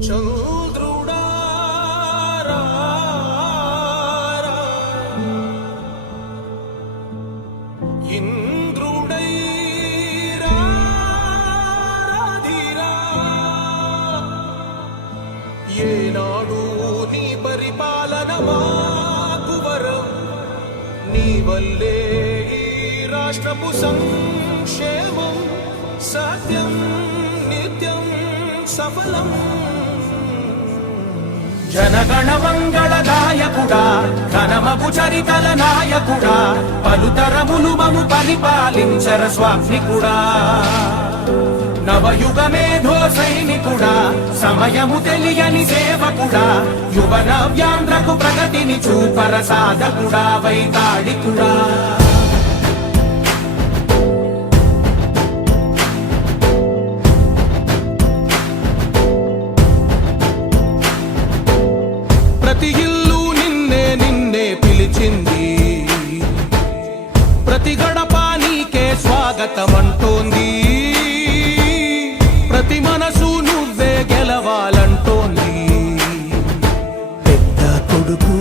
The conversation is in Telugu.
చంద్రుడా ఇంద్రుడై రాధిరా ఏనాడు నీ పరిపాలన మాకు వరం నీ వల్లే ఈ రాష్ట్రపు సంక్షేమం సత్యం నిత్యం సఫలం జనగణ మంగళదాయకుడా ఘనమగు చరితల నాయకుడా పలుతరములు మము పరిపాలించర స్వామికుడా నవయుగ మేధో సైనికుడా సమయము తెలియని సేవకుడా యువ నవ్యాంధ్రకు ప్రగతిని చూపర సాధకుడా వైతాళికుడా ప్రతి ఇల్లు నిన్నే నిన్నే పిలిచింది ప్రతి గడప నీకే స్వాగతమంటోంది ప్రతి మనసు నువ్వే గెలవాలంటోంది పెద్ద కొడుకు